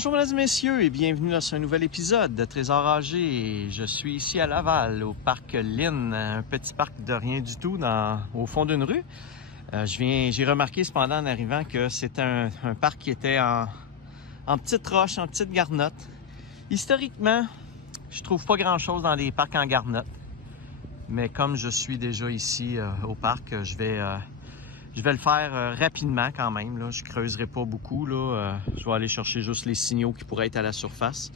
Bonjour mesdames et messieurs et bienvenue dans ce nouvel épisode de Trésor âgé. Je suis ici à Laval, au parc Lynn, un petit parc de rien du tout au fond d'une rue. J'ai remarqué cependant en arrivant que c'était un parc qui était en petites roches, en petites garnottes. Historiquement, je trouve pas grand chose dans les parcs en garnottes. Mais comme je suis déjà ici au parc, je vais le faire rapidement quand même. Là. Je creuserai pas beaucoup. Je vais aller chercher juste les signaux qui pourraient être à la surface.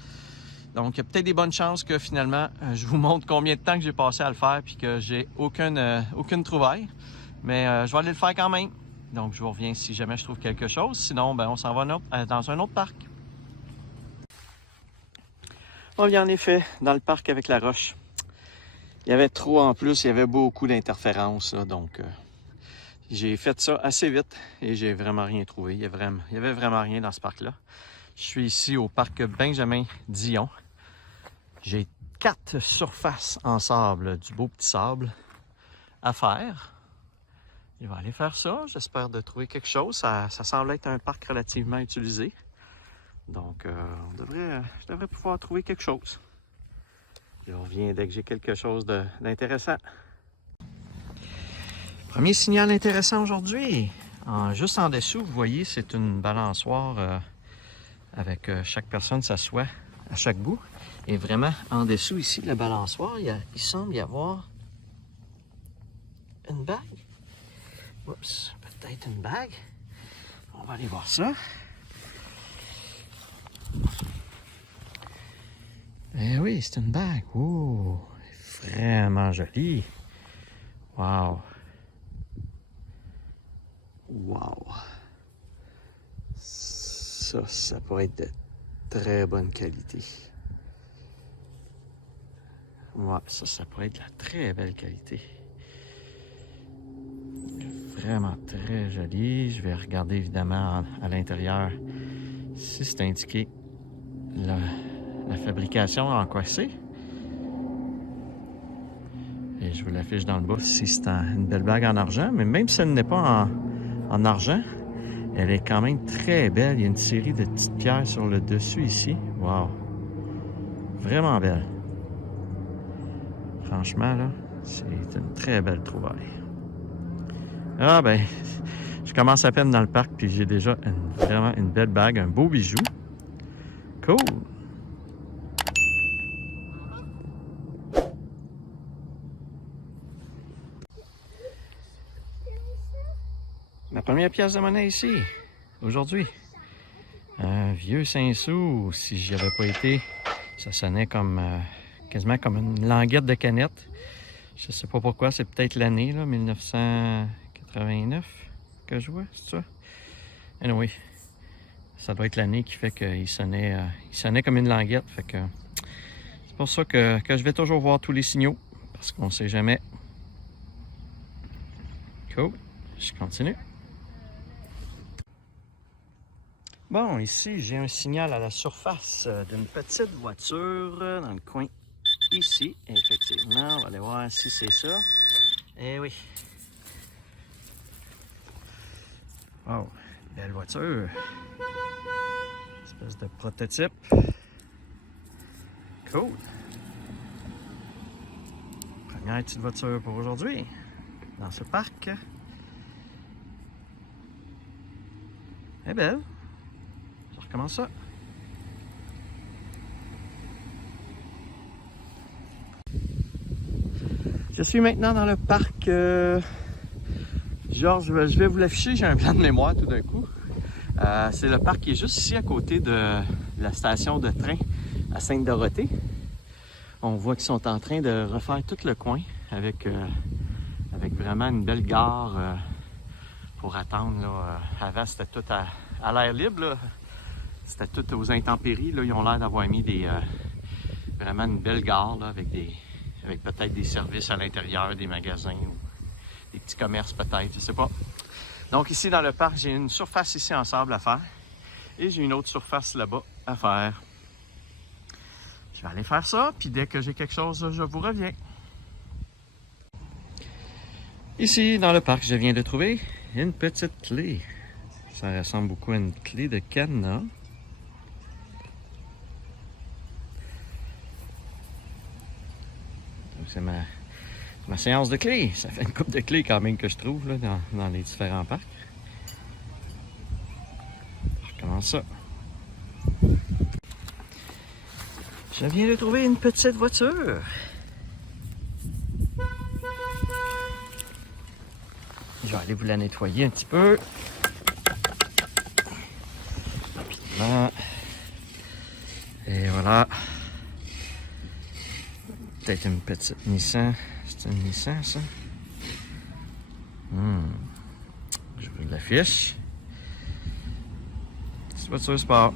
Donc, il y a peut-être des bonnes chances que finalement, je vous montre combien de temps que j'ai passé à le faire puis que j'ai aucune trouvaille. Mais je vais aller le faire quand même. Donc, je vous reviens si jamais je trouve quelque chose. Sinon, on s'en va dans un autre parc. On vient en effet dans le parc avec la roche. Il y avait trop en plus, il y avait beaucoup d'interférences. Donc, j'ai fait ça assez vite et j'ai vraiment rien trouvé. Il y avait vraiment rien dans ce parc-là. Je suis ici au parc Benjamin Dillon. J'ai 4 surfaces en sable, du beau petit sable à faire. Je vais aller faire ça. J'espère de trouver quelque chose. Ça semble être un parc relativement utilisé. Donc, je devrais pouvoir trouver quelque chose. Je reviens dès que j'ai quelque chose d'intéressant. Premier signal intéressant aujourd'hui. Juste en dessous, vous voyez, c'est une balançoire avec chaque personne s'assoit à chaque bout. Et vraiment, en dessous ici de la balançoire, il semble y avoir une bague. Oups, peut-être une bague. On va aller voir ça. Eh oui, c'est une bague. Oh, vraiment jolie. Wow. Wow. Ça pourrait être de très bonne qualité. Ouais, ça pourrait être de la très belle qualité. Vraiment très joli. Je vais regarder évidemment à l'intérieur si c'est indiqué la fabrication en quoi c'est. Et je vous l'affiche dans le bas si c'est une belle bague en argent. Mais même si elle n'est pas en argent, elle est quand même très belle. Il y a une série de petites pierres sur le dessus ici. Wow! Vraiment belle. Franchement, là, c'est une très belle trouvaille. Ah ben, je commence à peine dans le parc puis j'ai déjà vraiment une belle bague, un beau bijou. Cool! Ma première pièce de monnaie ici, aujourd'hui. Un vieux 5 sous. Si j'y avais pas été, ça sonnait comme quasiment comme une languette de canette. Je sais pas pourquoi, c'est peut-être l'année, là, 1989 que je vois, c'est ça? Anyway, ça doit être l'année qui fait qu'il sonnait comme une languette. Fait que c'est pour ça que je vais toujours voir tous les signaux, parce qu'on sait jamais. Cool, je continue. Bon, ici, j'ai un signal à la surface d'une petite voiture dans le coin ici. Effectivement, on va aller voir si c'est ça. Eh oui. Wow, belle voiture. Espèce de prototype. Cool. Première petite voiture pour aujourd'hui dans ce parc. Elle est belle. Je recommence ça. Je suis maintenant dans le parc. Georges, je vais vous l'afficher, j'ai un plan de mémoire tout d'un coup. C'est le parc qui est juste ici à côté de la station de train à Sainte-Dorothée. On voit qu'ils sont en train de refaire tout le coin avec vraiment une belle gare pour attendre. Là. Avant, c'était tout à l'air libre. Là. C'était tout aux intempéries. Là. Ils ont l'air d'avoir mis vraiment une belle gare là, avec peut-être des services à l'intérieur, des magasins ou des petits commerces peut-être, je sais pas. Donc ici dans le parc, j'ai une surface ici en sable à faire et j'ai une autre surface là-bas à faire. Je vais aller faire ça, puis dès que j'ai quelque chose, je vous reviens. Ici dans le parc, je viens de trouver une petite clé. Ça ressemble beaucoup à une clé de cadenas. C'est ma séance de clés. Ça fait une couple de clés quand même que je trouve là, dans les différents parcs. Je commence ça. Je viens de trouver une petite voiture. Je vais aller vous la nettoyer un petit peu. Rapidement. Et voilà. Peut-être une petite Nissan. C'est une Nissan, ça? Je veux de la fiche. Petite voiture sport.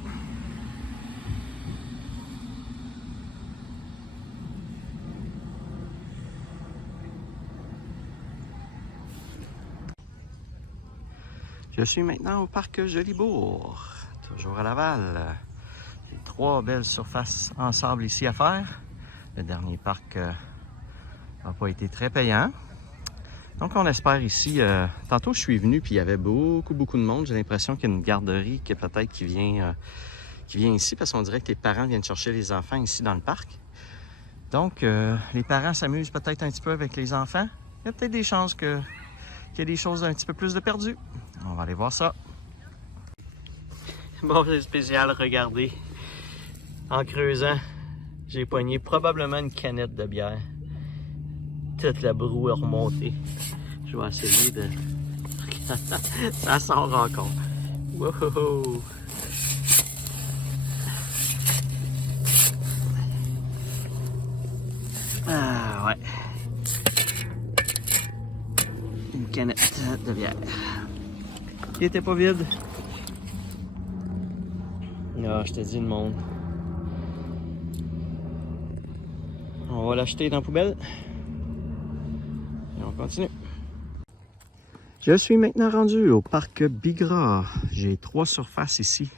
Je suis maintenant au parc Jolibourg, toujours à Laval. J'ai 3 belles surfaces en sable ici à faire. Le dernier parc n'a pas été très payant. Donc on espère ici, tantôt je suis venu puis il y avait beaucoup de monde. J'ai l'impression qu'il y a une garderie qui vient ici parce qu'on dirait que les parents viennent chercher les enfants ici dans le parc. Donc les parents s'amusent peut-être un petit peu avec les enfants. Il y a peut-être des chances qu'il y ait des choses un petit peu plus de perdu. On va aller voir ça. Bon, c'est spécial, regardez. En creusant, j'ai pogné probablement une canette de bière. Toute la broue est remontée. Je vais essayer de... Ça sort encore. Wow! Ah ouais. Une canette de bière. Il était pas vide. Ah, je te dis le monde. On va l'acheter dans la poubelle. Et on continue. Je suis maintenant rendu au parc Bigra. J'ai 3 surfaces ici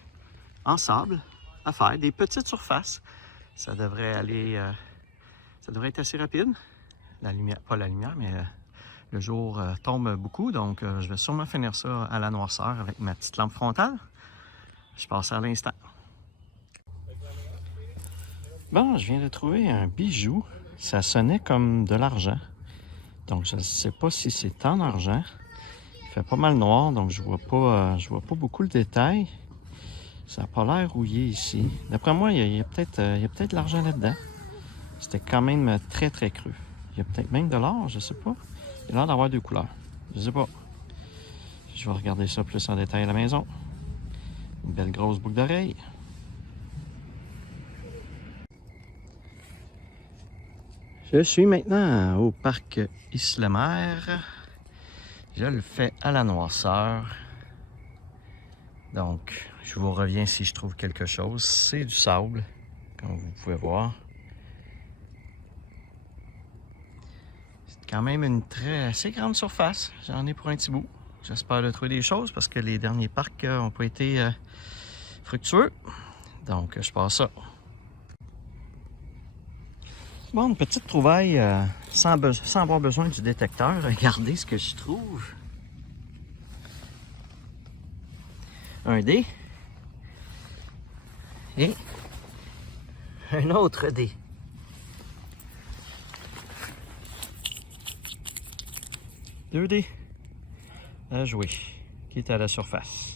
en sable à faire. Des petites surfaces. Ça devrait aller... ça devrait être assez rapide. La lumière, pas la lumière, mais le jour tombe beaucoup. Donc, je vais sûrement finir ça à la noirceur avec ma petite lampe frontale. Je passe à l'instant. Bon, je viens de trouver un bijou. Ça sonnait comme de l'argent. Donc, je ne sais pas si c'est en argent. Il fait pas mal noir, donc je vois pas beaucoup le détail. Ça n'a pas l'air rouillé ici. D'après moi, il y a peut-être de l'argent là-dedans. C'était quand même très cru. Il y a peut-être même de l'or, je sais pas. Il a l'air d'avoir 2 couleurs. Je sais pas. Je vais regarder ça plus en détail à la maison. Une belle grosse boucle d'oreille. Je suis maintenant au parc Isle-Mer. Je le fais à la noirceur. Donc, je vous reviens si je trouve quelque chose. C'est du sable, comme vous pouvez voir. C'est quand même une assez grande surface. J'en ai pour un petit bout. J'espère de trouver des choses parce que les derniers parcs n'ont pas été fructueux. Donc, je passe ça. Bon, une petite trouvaille sans avoir besoin du détecteur. Regardez ce que je trouve. Un dé. Et un autre dé. Deux dés à jouer, qui est à la surface.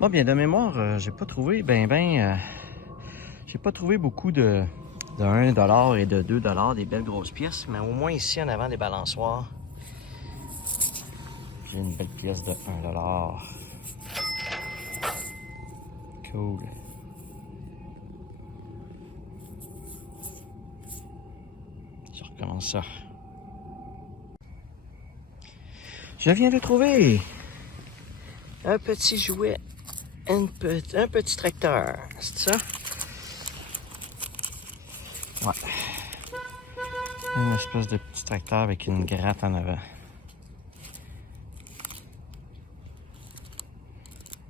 Bon, bien de mémoire, j'ai pas trouvé j'ai pas trouvé beaucoup de 1$ et de 2$, des belles grosses pièces, mais au moins ici en avant des balançoires, j'ai une belle pièce de 1$. Cool. Je recommence ça. Je viens de trouver un petit jouet. Un petit tracteur, c'est ça? Ouais. Une espèce de petit tracteur avec une gratte en avant.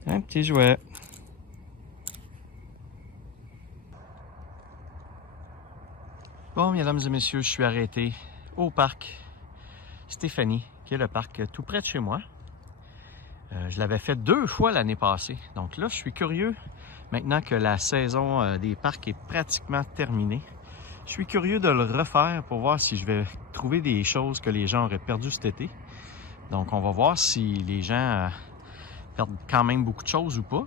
Un petit jouet. Bon, mesdames et messieurs, je suis arrêté au parc Stéphanie, qui est le parc tout près de chez moi. Je l'avais fait 2 fois l'année passée. Donc là, je suis curieux maintenant que la saison des parcs est pratiquement terminée. Je suis curieux de le refaire pour voir si je vais trouver des choses que les gens auraient perdues cet été. Donc, on va voir si les gens perdent quand même beaucoup de choses ou pas.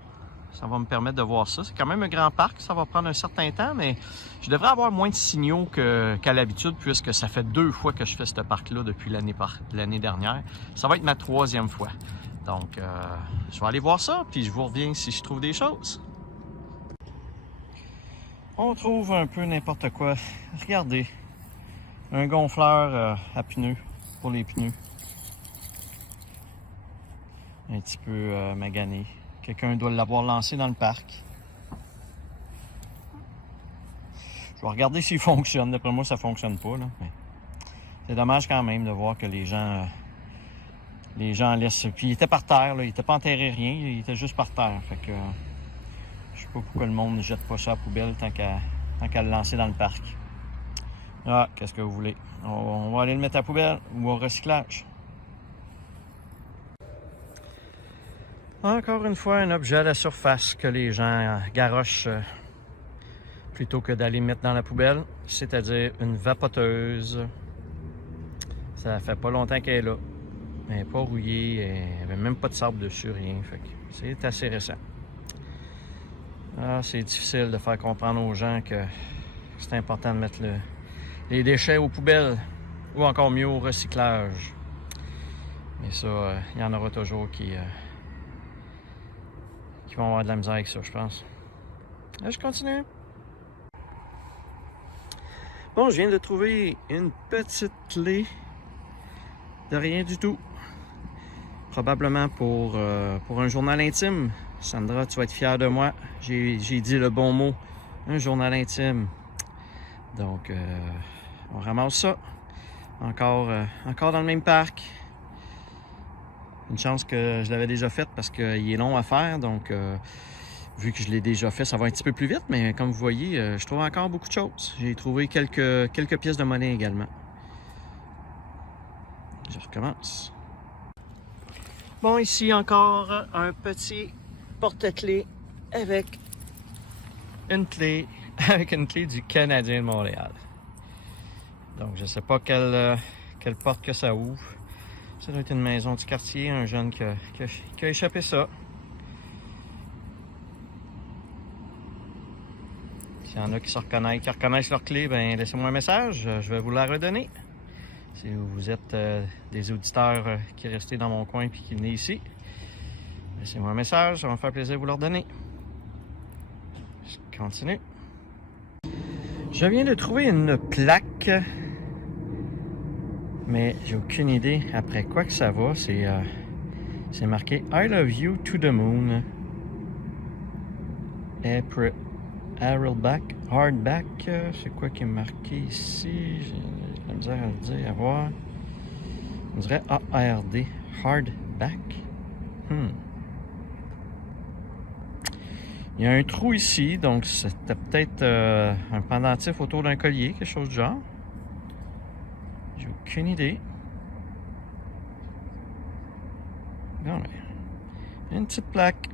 Ça va me permettre de voir ça. C'est quand même un grand parc, ça va prendre un certain temps, mais je devrais avoir moins de signaux qu'à l'habitude, puisque ça fait 2 fois que je fais ce parc-là depuis l'année dernière. Ça va être ma 3e fois. Donc, je vais aller voir ça, puis je vous reviens si je trouve des choses. On trouve un peu n'importe quoi. Regardez, un gonfleur à pneus, pour les pneus. Un petit peu magané. Quelqu'un doit l'avoir lancé dans le parc. Je vais regarder s'il fonctionne. D'après moi, ça fonctionne pas, là. Mais c'est dommage quand même de voir que les gens laissent. Puis il était par terre, là. Il était pas enterré rien, il était juste par terre. Fait que je sais pas pourquoi le monde ne jette pas ça à la poubelle tant qu'à le lancer dans le parc. Ah, qu'est-ce que vous voulez? On va aller le mettre à la poubelle ou au recyclage. Encore une fois, un objet à la surface que les gens garochent plutôt que d'aller mettre dans la poubelle, c'est-à-dire une vapoteuse. Ça fait pas longtemps qu'elle est là. Elle n'est pas rouillée, elle n'avait même pas de sable dessus, rien. Fait que c'est assez récent. Ah, c'est difficile de faire comprendre aux gens que c'est important de mettre les déchets aux poubelles ou encore mieux au recyclage. Mais ça, il y en aura toujours qui vont avoir de la misère avec ça, je pense. Là, je continue. Bon, je viens de trouver une petite clé de rien du tout. Probablement pour un journal intime. Sandra, tu vas être fière de moi. J'ai dit le bon mot. Un journal intime. Donc, on ramasse ça. Encore dans le même parc. Une chance que je l'avais déjà fait parce qu'il est long à faire. Donc, vu que je l'ai déjà fait, ça va un petit peu plus vite. Mais comme vous voyez, je trouve encore beaucoup de choses. J'ai trouvé quelques pièces de monnaie également. Je recommence. Bon, ici encore un petit porte-clés avec une clé du Canadien de Montréal. Donc, je ne sais pas quelle porte que ça ouvre. Ça doit être une maison du quartier, un jeune qui a échappé ça. S'il y en a qui reconnaissent leur clé, ben laissez-moi un message, je vais vous la redonner. Si vous êtes des auditeurs qui restent dans mon coin et qui venaient ici, laissez-moi un message, ça va me faire plaisir de vous le redonner. Je continue. Je viens de trouver une plaque, mais j'ai aucune idée après quoi que ça va. C'est marqué I love you to the moon. April hardback. C'est quoi qui est marqué ici? J'ai la misère à le dire, à voir. On dirait ARD. Hardback. Il y a un trou ici, donc c'était peut-être un pendentif autour d'un collier, quelque chose du genre. J'ai aucune idée. Bon, ben, une petite plaque.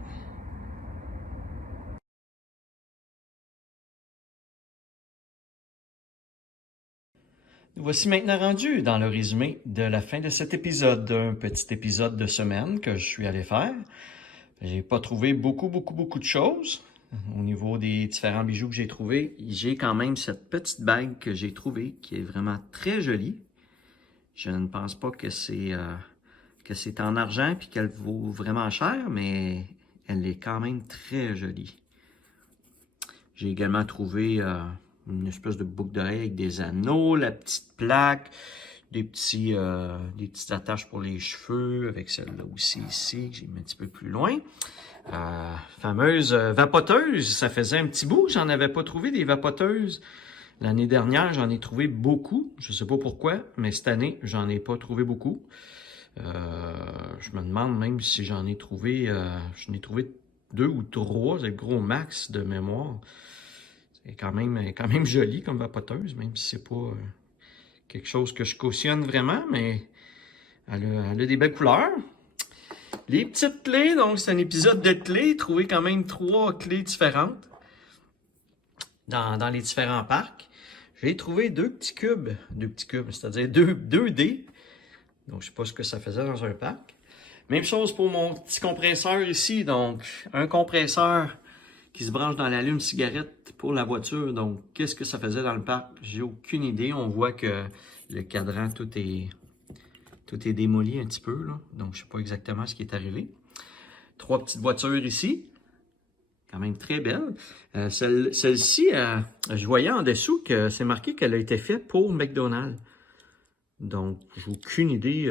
Nous voici maintenant rendus dans le résumé de la fin de cet épisode, un petit épisode de semaine que je suis allé faire. J'ai pas trouvé beaucoup de choses. Au niveau des différents bijoux que j'ai trouvés, j'ai quand même cette petite bague que j'ai trouvée qui est vraiment très jolie. Je ne pense pas que c'est en argent puis qu'elle vaut vraiment cher, mais elle est quand même très jolie. J'ai également trouvé une espèce de boucle d'oreille avec des anneaux, la petite plaque, des petites attaches pour les cheveux, avec celle-là aussi ici, que j'ai mis un petit peu plus loin. Fameuse vapoteuse, ça faisait un petit bout, j'en avais pas trouvé des vapoteuses. L'année dernière, j'en ai trouvé beaucoup, je sais pas pourquoi, mais cette année, j'en ai pas trouvé beaucoup. Je me demande même si j'en ai trouvé, j'en ai trouvé 2 ou 3, c'est le gros max de mémoire. C'est quand même joli comme vapoteuse, même si c'est pas quelque chose que je cautionne vraiment, mais elle a des belles couleurs. Les petites clés, donc c'est un épisode de clés. Trouver quand même 3 clés différentes dans les différents parcs. J'ai trouvé 2 petits cubes, c'est-à-dire 2 dés. Donc je sais pas ce que ça faisait dans un parc. Même chose pour mon petit compresseur ici. Donc un compresseur qui se branche dans l'allume-cigarette pour la voiture. Donc qu'est-ce que ça faisait dans le parc? J'ai aucune idée. On voit que le cadran, tout est démoli un petit peu, là. Donc, je ne sais pas exactement ce qui est arrivé. 3 petites voitures ici. Quand même très belle. Celle-ci, je voyais en dessous que c'est marqué qu'elle a été faite pour McDonald's. Donc, j'ai aucune idée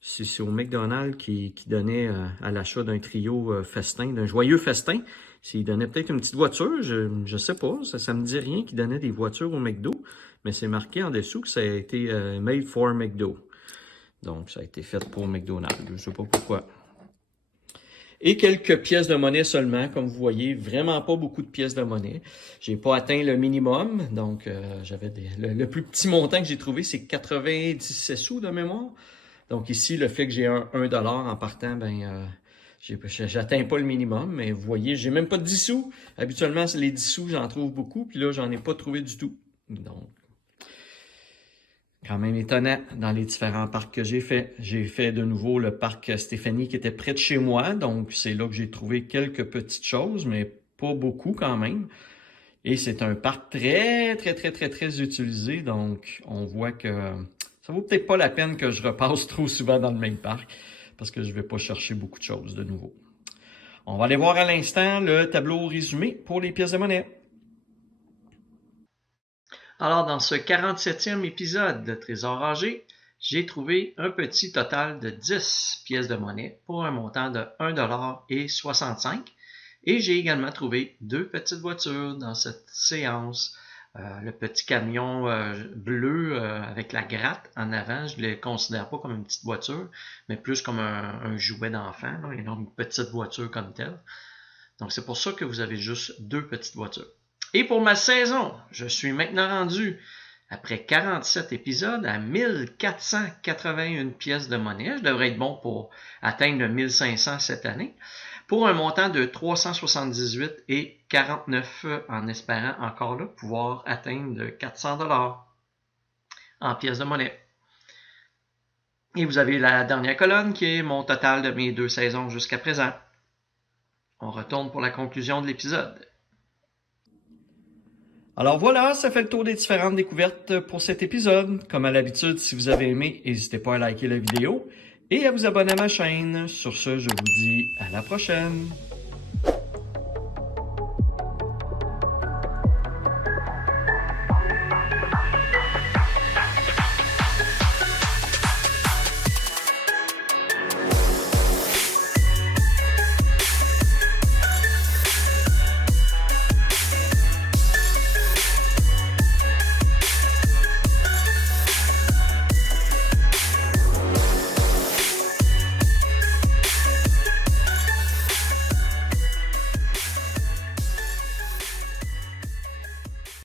si c'est au McDonald's qui donnait à l'achat d'un trio festin, d'un joyeux festin. S'il donnait peut-être une petite voiture, je ne sais pas. Ça me dit rien qu'il donnait des voitures au McDo. Mais c'est marqué en dessous que ça a été made for McDo. Donc, ça a été fait pour McDonald's. Je ne sais pas pourquoi. Et quelques pièces de monnaie seulement. Comme vous voyez, vraiment pas beaucoup de pièces de monnaie. J'ai pas atteint le minimum. Donc, j'avais le plus petit montant que j'ai trouvé, c'est 97 sous de mémoire. Donc ici, le fait que j'ai un $1 en partant, ben, j'atteins pas le minimum. Mais vous voyez, j'ai même pas de 10 sous. Habituellement, les 10 sous, j'en trouve beaucoup. Puis là, j'en ai pas trouvé du tout. Donc, quand même étonnant dans les différents parcs que j'ai fait. J'ai fait de nouveau le parc Stéphanie qui était près de chez moi. Donc, c'est là que j'ai trouvé quelques petites choses, mais pas beaucoup quand même. Et c'est un parc très utilisé. Donc, on voit que ça vaut peut-être pas la peine que je repasse trop souvent dans le même parc parce que je vais pas chercher beaucoup de choses de nouveau. On va aller voir à l'instant le tableau résumé pour les pièces de monnaie. Alors, dans ce 47e épisode de Trésor rangé, j'ai trouvé un petit total de 10 pièces de monnaie pour un montant de 1,65 $. Et j'ai également trouvé 2 petites voitures dans cette séance. Le petit camion bleu avec la gratte en avant, je ne le considère pas comme une petite voiture, mais plus comme un jouet d'enfant, et non une petite voiture comme telle. Donc, c'est pour ça que vous avez juste 2 petites voitures. Et pour ma saison, je suis maintenant rendu, après 47 épisodes, à 1481 pièces de monnaie. Je devrais être bon pour atteindre le 1500 cette année, pour un montant de 378,49 en espérant encore là pouvoir atteindre 400 $ en pièces de monnaie. Et vous avez la dernière colonne qui est mon total de mes 2 saisons jusqu'à présent. On retourne pour la conclusion de l'épisode. Alors voilà, ça fait le tour des différentes découvertes pour cet épisode. Comme à l'habitude, si vous avez aimé, n'hésitez pas à liker la vidéo et à vous abonner à ma chaîne. Sur ce, je vous dis à la prochaine.